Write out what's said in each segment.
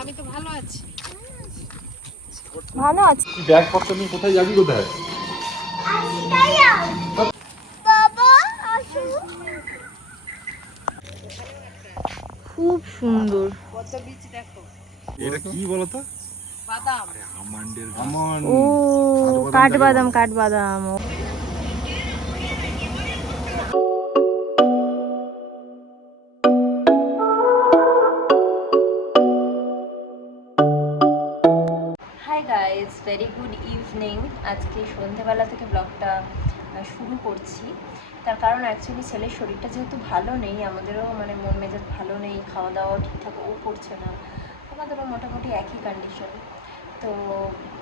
আমি তো ভালো আছি। ভালো আছি। ব্যাগ পত্র নিয়ে কোথায় যাবি কোথায়? খুব সুন্দর। কত বীজ দেখো। এটা কি বলতো? বাদাম। আমন্ড। ও কাঠবাদাম, কাঠবাদাম। Hi guys, very good evening. আজকে সন্ধ্যেবেলা থেকে ব্লগটা শুরু করছি। তার কারণ অ্যাকচুয়ালি ছেলের শরীরটা যেহেতু ভালো নেই, আমাদেরও মানে মন মেজাজ ভালো নেই, খাওয়া দাওয়া ঠিকঠাক ও করছে না, আমাদেরও মোটামুটি একই কন্ডিশন। তো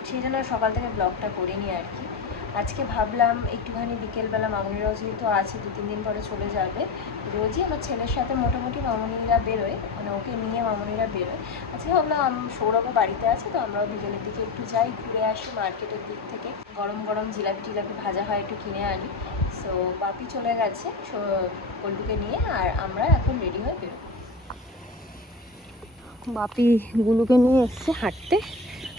সেই জন্য সকাল থেকে ব্লগটা করিনি আর কি। আজকে ভাবলাম একটুখানি বিকেলবেলা, মামুনিরাও যেহেতু আছে 2-3 দিন পরে চলে যাবে, রোজই আমার ছেলের সাথে মোটামুটি মামুনিরা বেরোয়, মানে ওকে নিয়ে মামুনিরা বেরোয়। আজকে ভাবলাম সৌরভও বাড়িতে আছে, তো আমরাও বিকেলের দিকে একটু যাই, ঘুরে আসি মার্কেটের দিক থেকে, গরম গরম জিলাপি টিলাপি ভাজা হয় একটু কিনে আনি। সো বাপি চলে গেছে পল্টুকে নিয়ে, আর আমরা এখন রেডি হয়ে বেরোবো। বাপি গুলুকে নিয়ে এসছে হাঁটতে,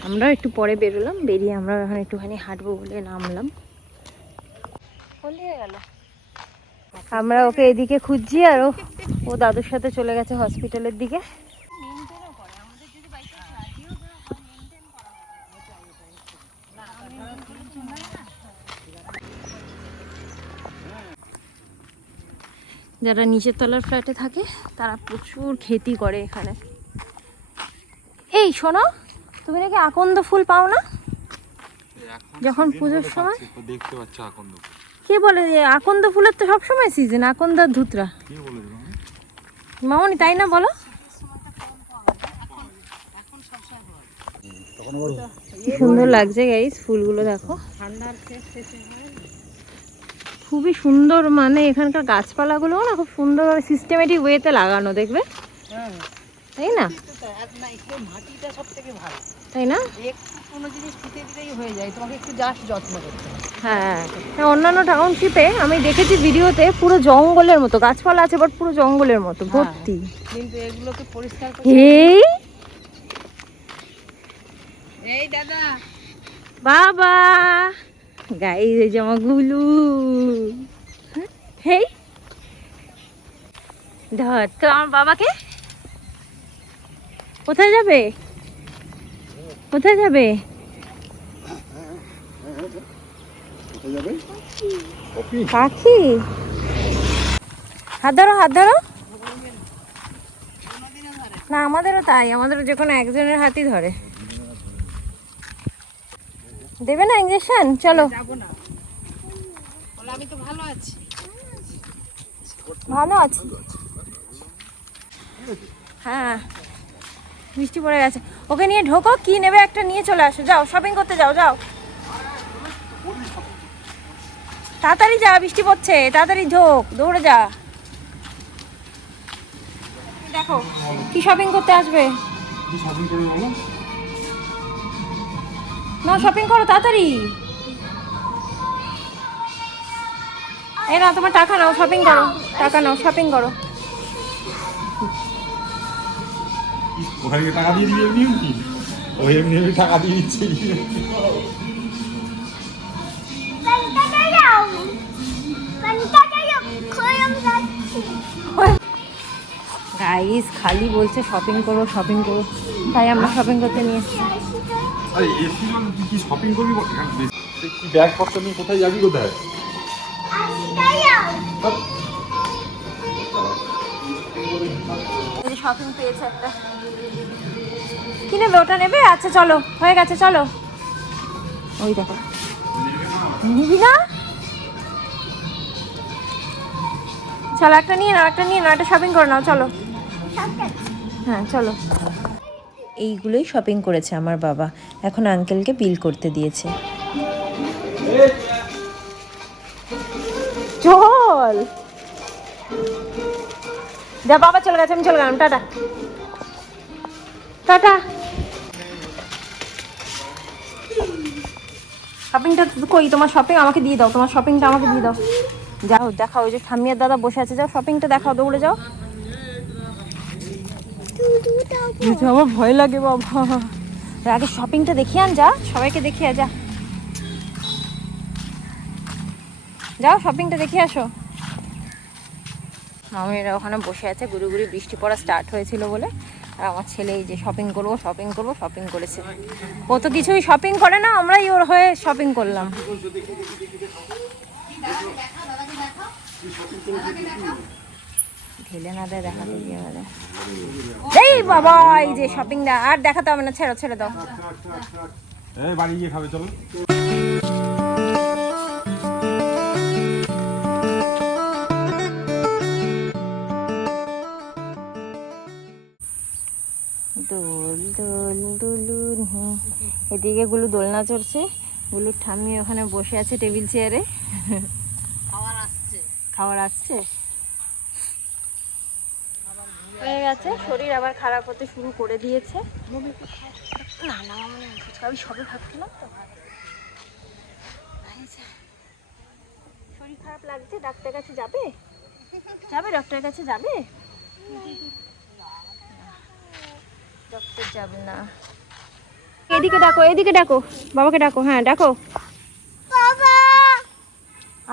আমরা একটু পরে বেরোলাম, বেরিয়ে আমরা এখন একটুখানি হাঁটবো বলে নামলাম। হয়ে গেল, আমরা ওকে এদিকে খুঁজছি, আর ও দাদুর সাথে চলে গেছে হসপিটালের দিকে। যারা নিচের তলার ফ্ল্যাটে থাকে তারা প্রচুর খেতি করে এখানে। এই শোনো, তুমি নাকি আকন্দ ফুল পাও না যখন পুজোর সময়? দেখতে পাচ্ছ আকন্দ ফুল? কে বলে যে আকন্দ ফুলের তো সবসময় সিজন, আকন্দ আর ধুতরা। কে বলে দিল মামনি তাই না বলো? কি সুন্দর লাগছে গাইস, ফুলগুলো দেখো, খুবই সুন্দর। মানে এখানকার গাছপালাগুলো না খুব সুন্দরভাবে সিস্টেমেটিক ওয়েতে লাগানো, দেখবে তাই না? মাটিটা সব থেকে ভালো, তাই না? একটু কোনো জিনিস দিতে দিতেই হয়ে যায়, তোমাকে একটু জাস্ট যত্ন করতে হবে। হ্যাঁ, অন্যান্য টাউনশিপে আমি দেখেছি ভিডিওতে পুরো জঙ্গলের মতো গাছপালা আছে, বাট পুরো জঙ্গলের মতো ভর্তি। কিন্তু এগুলোকে পরিষ্কার করে। এই এই দাদা বাবা গাইস, এই জামা গুলু, হেই ধর তো আমার বাবাকে। কোথায় যাবে, কোথায় যাবে? পাখি, হাত ধরো, হাত ধরো। না আমাদেরও তাই, আমাদেরও যে কোনো একজনের হাতই ধরে। দেবে না ইঞ্জেকশন? চলো। যাবো না, বলে আমি তো ভালো আছি। ভালো আছি, হ্যাঁ বৃষ্টি পড়ে গেছে। ওকে নিয়ে ঢোকো, কি নেবে একটা নিয়ে চলে আসো, যাও শপিং করতে যাও, যাও তাড়াতাড়ি যা, বৃষ্টি পড়ছে, তাড়াতাড়ি ঢোক, দৌড়ে যা। দেখো কি শপিং করতে আসবে, কি শপিং করবে বলো? না শপিং করো তাড়াতাড়ি। এই না তোমার টাকা নাও, শপিং করো, টাকা নাও, শপিং করো। ওখানে গিয়ে টাকা দিয়ে দিবি এমনি এমনি? ওই এমনি এমনি টাকা দিয়ে দিচ্ছে। গাইস খালি বলছে শপিং করো, শপিং করো, তাই আমরা শপিং করতে নিয়ে এসেছি। আরে এসি তুই কি শপিং করবি? কি ব্যাগ পত্র নিয়ে কোথায় যাবি কোথায়? শপিং পেয়েছে একটা, কি নেবে? ওটা নেবে? আচ্ছা চলো, হয়ে গেছে চলো। ওই দেখো, নিবি না? চলো একটা নিয়ে নাও, একটা নিয়ে নাও, একটা শপিং করে নাও, চলো। হ্যাঁ চলো। এইগুলোই শপিং করেছে আমার বাবা, এখন আঙ্কেলকে বিল করতে দিয়েছে। চল যা, বাবা চলে গেছে, আমি চলে গেলাম, টাটা টাটা। শপিংটা কই? তোমার শপিং আমাকে দিয়ে দাও, তোমার শপিংটা আমাকে দিয়ে দাও। যাও দেখাও, ওই যে ঠাম্মিয়ার দাদা বসে আছে, যাও শপিংটা দেখাও, দৌড়ে যাও। যেতে আমার ভয় লাগে বাবা। আগে শপিংটা দেখিয়ে আন, যা সবাইকে দেখিয়ে যা, যাও শপিংটা দেখিয়ে আসো। মামিরা ওখানে বসে আছে, গুড়ি গুড়ি বৃষ্টি পড়া স্টার্ট হয়েছিল বলে। আর আমার ছেলে এই যে শপিং করবো শপিং করবো শপিং করেছে। ও তো কিছুই শপিং করে না, আমরাই ওর হয়ে শপিং করলাম। ঢেলে না দেয় দেখাতে গিয়ে বলে এই বাবা, এই যে শপিংটা আর দেখাতে হবে না, ছেড়ে ছেড়ে দাও। বাড়ি গিয়ে খাবে চলো। দোল দোল দুলুন, এদিকে গুলু দোলনা চড়ছে, গুলুর ঠাম্মি ওখানে বসে আছে টেবিল চেয়ারে, খাবার আসছে। হয়ে গেছে, শরীর আবার খারাপ হতে শুরু করে দিয়েছে। না না মানে আমি সবে ভাবছিলাম তো, শরীর খারাপ লাগছে, ডাক্তার কাছে যাবে? যাবে ডক্টরের কাছে যাবে? ডক্টর যাবে না। এদিকে ডাকো, এদিকে ডাকো, বাবাকে ডাকো, হ্যাঁ ডাকো,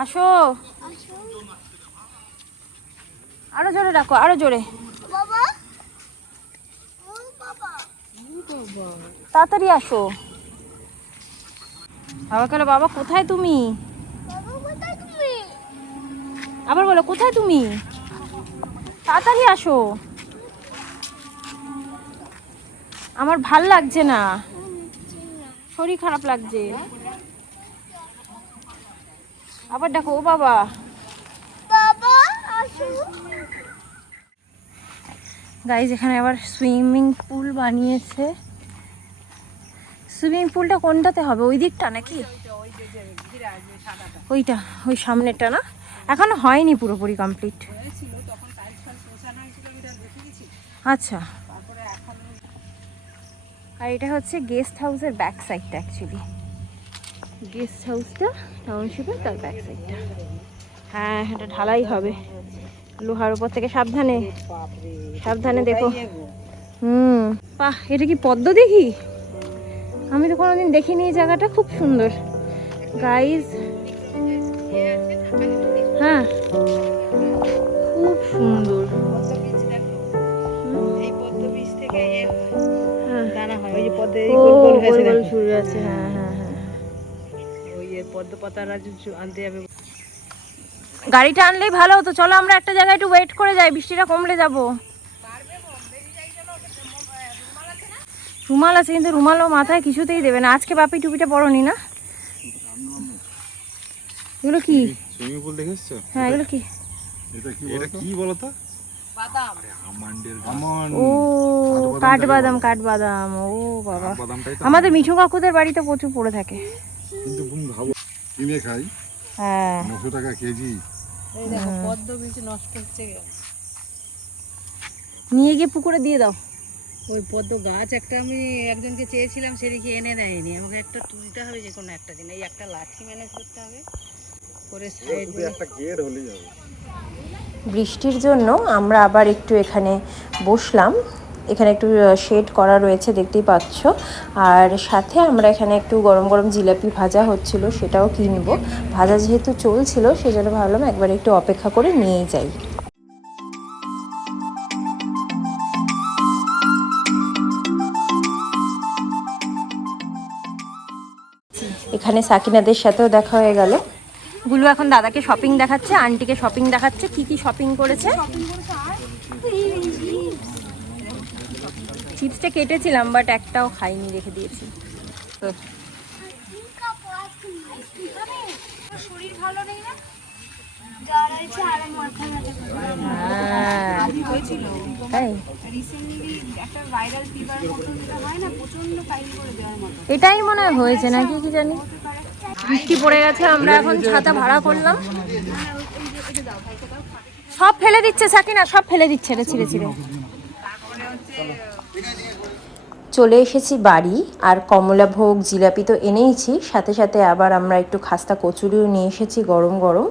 আসো, আরো জোরে ডাকো, আরো জোরে, তাড়াতাড়ি আসো। বাবা বলে বাবা কোথায় তুমি? আবার বলো কোথায় তুমি? তাড়াতাড়ি আসো, আমার ভাল লাগছে না, শরীর খারাপ লাগছে। আবার ডাকো, ও বাবা। গাইজ এখানে আবার সুইমিং পুল বানিয়েছে। সুইমিং পুলটা কোনটাতে হবে, ওই দিকটা নাকি? ওইটা, ওই সামনেটা না? এখনো হয়নি পুরোপুরি কমপ্লিট। আচ্ছা, আর এটা হচ্ছে গেস্ট হাউসের ব্যাক সাইডটা, অ্যাকচুয়ালি গেস্ট হাউসটা টাউনশিপের তার ব্যাক সাইডটা। হ্যাঁ এটা ঢালাই হবে, লোহার উপর থেকে সাবধানে সাবধানে দেখো। বাহ, এটা কি পদ্ম দেখি? আমি তো কোনোদিন দেখিনি এই জায়গাটা, খুব সুন্দর গাইজ। হ্যাঁ খুব সুন্দর। এই পদ্ম বীজ থেকে দানা হয়, ওই যে পদ্ম গোল গোল ছুরি আছে। হ্যাঁ হ্যাঁ হ্যাঁ, ওই পদ্ম পাতারা আনতে যাবে। গাড়িটা আনলেই ভালো হতো, চলো আমরা একটা জায়গায় একটু ওয়েট করে যাই, বৃষ্টিটা কমলে যাবো। রুমাল আছে, কিন্তু রুমালও মাথায় কিছুতেই দেবে না। আজকে বাপি টুপিটা পরনি না? এগুলো কি? সুইমিং পুল দেখেছো? হ্যাঁ এগুলো কি? এটা কি বলো তো? বাদাম, ও কাঠবাদাম, কাঠবাদাম। ও বাবা, আমাদের মিঠু কাকুদের বাড়িতে প্রচুর পড়ে থাকে। কিন্তু তুমি ভাবো কিনে খাই, হ্যাঁ 900 টাকা কেজি। এই দেখো পদ্ম বীজ নষ্ট হচ্ছে। নিয়ে গিয়ে পুকুরে দিয়ে দাও। ওই পদ্ম গাছ একটা আমি একজনকে চেয়েছিলাম, সেদিকে এনে দেয়নি। আমাকে একটা তুলতে হবে যে কোনো একটা দিন, এই একটা লাঠি ম্যানেজ করতে হবে করে সাইড দিয়ে একটা গেট হলেই হবে। বৃষ্টির জন্য আমরা আবার একটু এখানে বসলাম। এখানে একটু শেড করা রয়েছে দেখতেই পাচ্ছ, আর সাথে আমরা এখানে একটু গরম গরম জিলাপি ভাজা হচ্ছিল, সেটাও কিনবো। ভাজা যেহেতু চলছিল সেজন্য ভাবলাম একবার একটু অপেক্ষা করে নিয়ে যাই। এখানে সাকিনাদের সাথেও দেখা হয়ে গেল। গুলু এখন দাদাকে শপিং দেখাচ্ছে, আন্টিকে শপিং দেখাচ্ছে, কি কি শপিং করেছে। চিপসটা কেটেছিলাম বাট একটাও খাইনি, রেখে দিয়েছি। শরীর ভালো নেই না, এটাই মনে হয় হয়েছে নাকি, কি জানি। বৃষ্টি পড়ে গেছে, আমরা এখন ছাতা ভাড়া করলাম। সব ফেলে দিচ্ছে সাকিনা, সব ফেলে দিচ্ছে রে ছিঁড়ে ছিঁড়ে। চলে এসেছি বাড়ি, আর কমলাভোগ জিলাপি তো এনেইছি, সাথে সাথে আবার আমরা একটু খাস্তা কচুরিও নিয়ে এসেছি গরম গরম।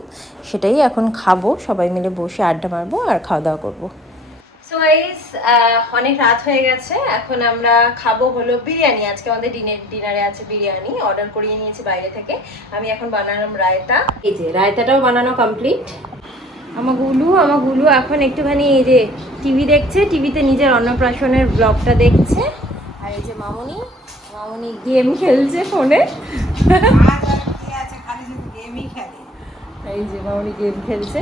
সেটাই এখন খাবো, সবাই মিলে বসে আড্ডা মারবো আর খাওয়া দাওয়া করবো। সো সো গাইস অনেক রাত হয়ে গেছে, এখন আমরা খাবো হলো বিরিয়ানি। আজকে আমাদের ডিনারে আছে বিরিয়ানি, অর্ডার করিয়ে নিয়েছি বাইরে থেকে। আমি এখন বানালাম রায়তা, এই যে রায়তাটাও বানানো কমপ্লিট। আমার গুলু এখন একটুখানি এই যে টিভি দেখছে, টিভিতে নিজের অন্নপ্রাশনের ব্লগটা দেখছে। আর এই যে মামুনি গেম খেলছে ফোনে। এই যে মামুনি গেম খেলছে।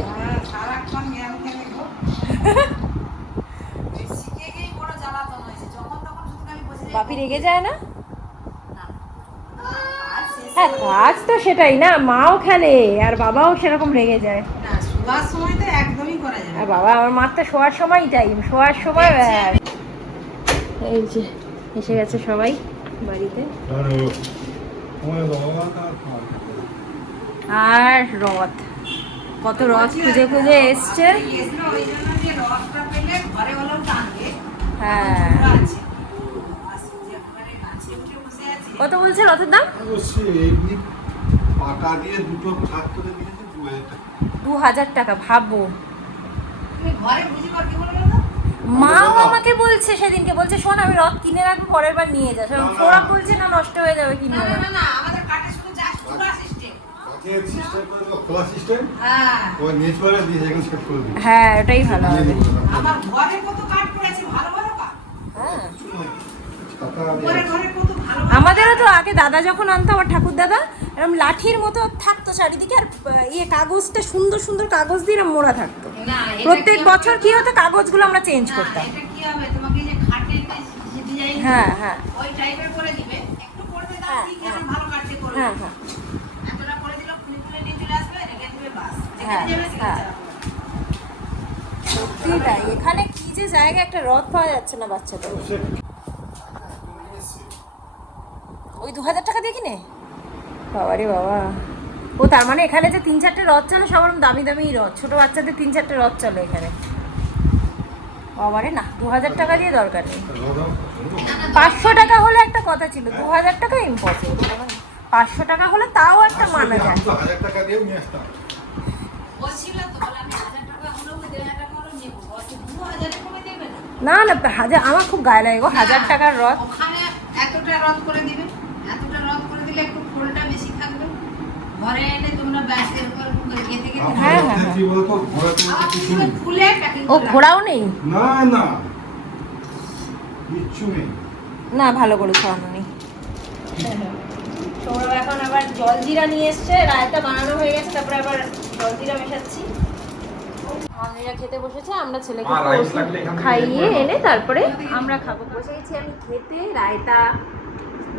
বাপি রেগে যায় না? হ্যাঁ কাজ তো সেটাই না, মাও খেলে আর বাবাও সেরকম রেগে যায়। আর বাবা আমার মার তো শোয়ার সময় টাইম, শোয়ার সময় এই যে এসে গেছে সবাই বাড়িতে। আর রথ, কত রথ খুঁজে খুঁজে এসছে। হ্যাঁ কত বলছে রথের দাম? 2000 টাকা। ভাবো, মাও আমাকে বলছে সেদিনকে, বলছে শোন আমি রথ কিনে রাখবো পরের বার নিয়ে যাস। সৌরভ বলছে না নষ্ট হয়ে যাবে কিনে। হ্যাঁ ওটাই ভালো হবে। আমাদেরও তো আগে দাদা যখন আনতো, আমার ঠাকুর দাদা এরকম লাঠির মতো থাকতো চারিদিকে, আর ইয়ে কাগজটা সুন্দর সুন্দর কাগজ দিয়ে মোড়া থাকতো। প্রত্যেক বছর কি হতো, কাগজগুলো আমরা চেঞ্জ করতাম। হ্যাঁ হ্যাঁ হ্যাঁ হ্যাঁ হ্যাঁ সত্যি তাই। এখানে কি যে জায়গা, একটা রথ পাওয়া যাচ্ছে না বাচ্চাদের। ওই 2000 টাকা দিয়ে কিনে, বাবা রে বাবা। ও তার মানে এখানে যে 3-4টে রথ চলে সব দামি দামি রথ, ছোট বাচ্চাদের 3-4টে রথ চলে এখানে। বাবারে না, 2000 টাকা দিয়ে দরকার নেই। 500 টাকা হলে একটা কথা ছিল, 2000 টাকা ইম্পসিবল। 500 টাকা হলে তাও একটা মানা যায়। না না হাজার, আমার খুব গায়ে লাগে গো 1000 টাকার রথ। এতটা রদ করে দিবে, এতটা রদ করে দিলে একটু ফোলটা বেশি থাকবে। ঘরে এনে তোমরা ব্যাসের উপর গেঁথে গেঁথে। হ্যাঁ হ্যাঁ ও ঘোড়াও নেই? না না কিচ্ছু নেই। না ভালো করে খাওয়ানো নেই। সৌরভ এখন আবার জলজিরা নিয়ে এসছে, রায়তা বানানো হয়ে গেছে, তারপরে আবার জলজিরা মেশাচ্ছি। মামনিরা খেতে বসেছে, আমরা ছেলেকে খাইয়ে এনে তারপরে আমরা খাবো। বসে গেছি আমি খেতে, রায়তা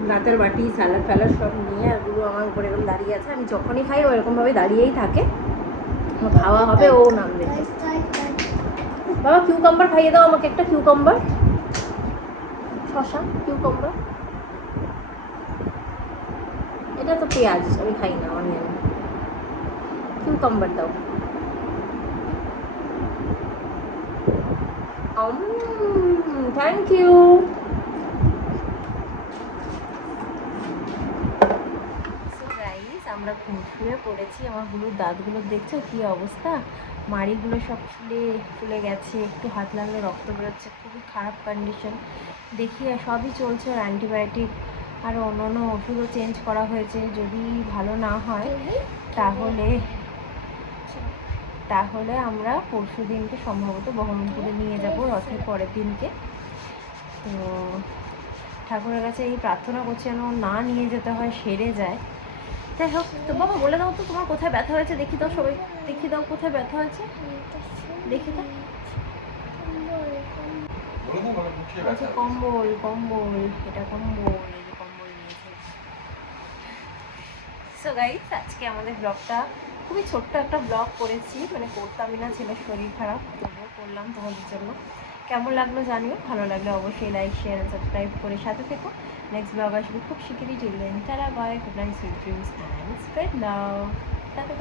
গাতের বাটি স্যালাড ফ্যালাড সব নিয়ে। আর গুলো আমার উপরে এরকম দাঁড়িয়ে আছে, আমি যখনই খাই ও এরকমভাবে দাঁড়িয়েই থাকে। খাওয়া হবে, ও নামবে। বাবা কিউকাম্বার খাইয়ে দাও আমাকে একটা, কিউকাম্বার, শশা কিউকাম্বার। এটা তো পেঁয়াজ, আমি খাই না অনিয়ন। কিউকাম্বার দাও। Thank you. আমরা শুয়ে পড়েছি। আমার হলুদ দাঁতগুলো দেখছো কি অবস্থা, মাড়িগুলো সব ফুলে গেছে, একটু হাত লাগলে রক্ত বেরোচ্ছে, খুবই খারাপ কন্ডিশন। দেখি সবই চলছে, আর অ্যান্টিবায়োটিক আর অন্য ওষুধও চেঞ্জ করা হয়েছে। যদি ভালো না হয় তাহলে আমরা পরশু দিনকে সম্ভবত বহরমপুরে নিয়ে যাব, রথের পরের দিনকে। তো ঠাকুরের কাছে এই প্রার্থনা করছি যেন না নিয়ে যেতে হয়, সেরে যায়। যাই হোক, তো বাবা বলে দাও তো তোমার কোথায় ব্যথা হয়েছে, দেখি দাও সবাই, দেখি দাও কোথায় ব্যথা হয়েছে, দেখি দাও। কম্বল কম্বল, এটা কম্বল, এই যে কম্বল নিয়েছে। সো গাইস আজকে আমাদের ব্লগটা খুবই ছোট্ট একটা ব্লগ করেছি, মানে করতামই না, ছেলের শরীর খারাপ, তবুও করলাম তোমাদের জন্য। কেমন লাগলো জানিও, ভালো লাগলে অবশ্যই লাইক শেয়ার এন্ড সাবস্ক্রাইব করে সাথে থেকো। নেক্সট ব্লগ আসবে খুব শিগগিরই। Till then tata bye, good night, sweet dreams and spread love. Tata.